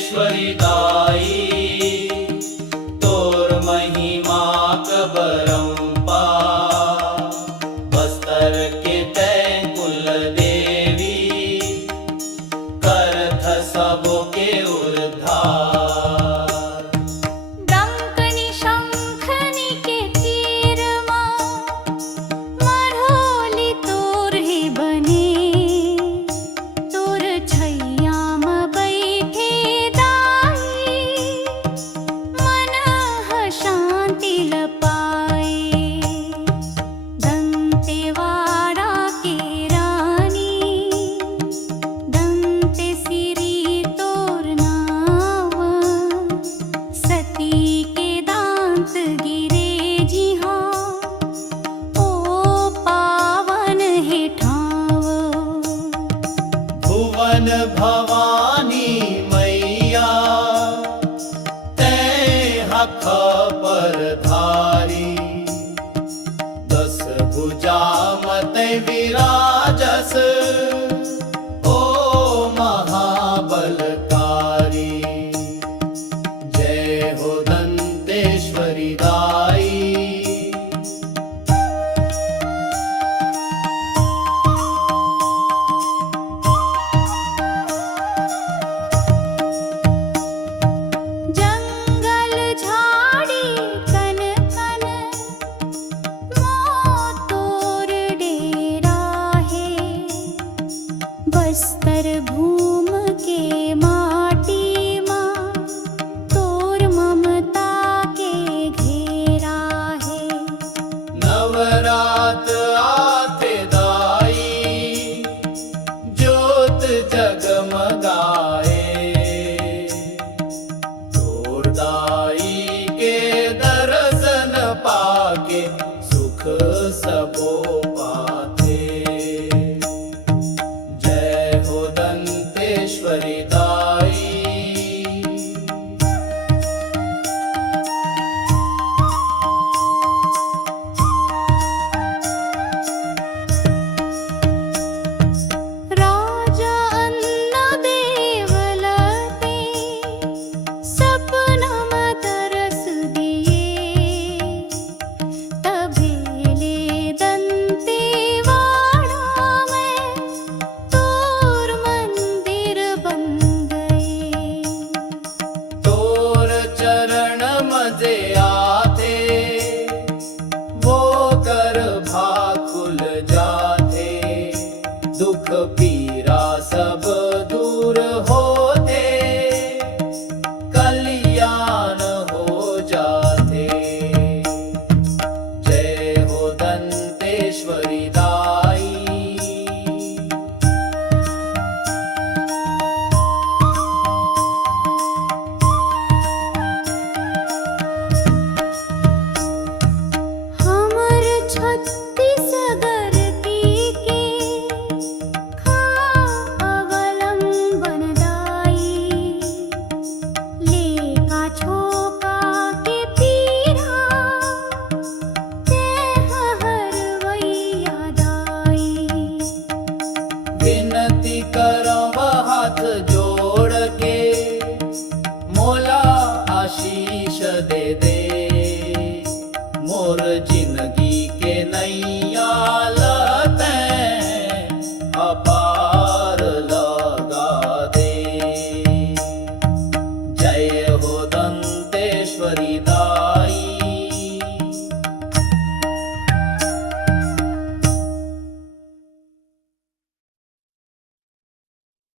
दंतेश्वरी दाई तोर महिमा कबरंपा बस्तर के तय कुल देवी करथ सबो के उद्धार। डंकनी शंखनी के तीर मां मरहोली तोर ही बने तोर छैया में बैठे दाई मन ह शांति लपाए। दंतेवाड़ा के रानी दंते सिरी तोर नाव सती के दांत गिरे जी हाँ ओ पावन है ठाव। भुवन भवानी मैया तै हख पर धारी दस भुजा मत विराजस ओ महाबलकारी। जय हो दंतेश्वरी दाई। जंगल झाड़ी कन कन मोतोर डेरा है बस्तर भूम के माटी मां तोर ममता के घेरा है। नवरात आते दाई ज्योत जगमगाए तोर दाई के दर्शन पाके सुख सबो पाते। जय हो दंतेश्वरी दाई। राजा अन्ना देवलते सपनम तरस दिए तबेले दंतेवाड़ा में तोर मंदिर बन गए। तोर चरण मजे आते वो कर भाकुल जाते दुख पीरा सब दूर होते कल्याण हो जाते। जय हो दंतेश्वरी दाई। हमर छत्तीसगढ़ की के अवलंबन दाई लेका छोका के पीरा ते हरवैया दाई। विनती करव हाथ जोड़ के मोला आशीष दे दे मोर जिंदगी के नैया लते अपार लगा दे। जय हो दंतेश्वरी दाई।